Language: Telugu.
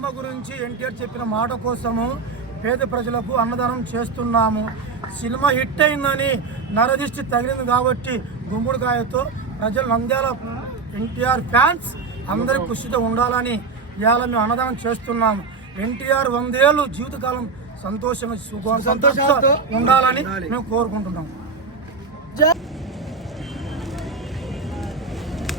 సినిమా గురించి ఎన్టీఆర్ చెప్పిన మాట కోసము పేద ప్రజలకు అన్నదానం చేస్తున్నాము. సినిమా హిట్ అయిందని నరదిష్టి తగిలింది కాబట్టి గుమ్మడికాయతో ప్రజలు నంద్యాల ఎన్టీఆర్ ఫ్యాన్స్ అందరి కృషితో ఉండాలని ఇవాళ మేము అన్నదానం చేస్తున్నాము. ఎన్టీఆర్ 100 ఏళ్ళు జీవితకాలం సంతోషంగా ఉండాలని మేము కోరుకుంటున్నాం.